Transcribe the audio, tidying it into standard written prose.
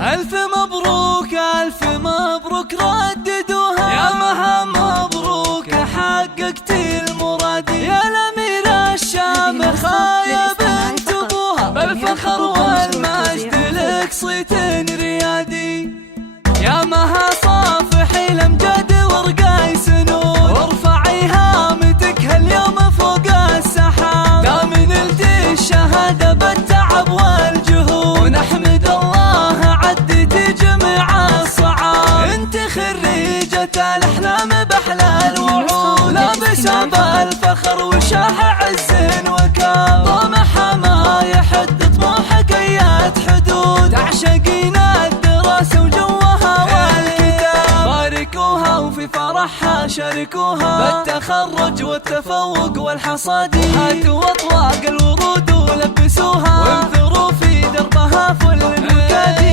ألف مبروك ألف مبروك رددوها، يا مها مبروك حققت المراد، يا الأميرة الشامخة يا بنت أبوها، بالفخر والمجد لك صيت ريادي، يا مها صافحي الأمجاد ورقاي سنود، وارفعي هامتك هاليوم فوق السحاب، دام نلتي الشهادة بالتعب والجهود، ونحمد الله عديتي جميع الصعاب، انت خريجة الأحلام بأحلى الوعود، لابسة بالفخر وشاح عز وكاب، طموحها ما يحد طموحك أيات حدود، تعشقين الدراسة وجوها والكتاب، باركوها وفي فرحها شاركوها، بالتخرج والتفوق والحصاد، هاتوا أطواق الورود ولبسوها، وانثروا في دربها فل النكاد.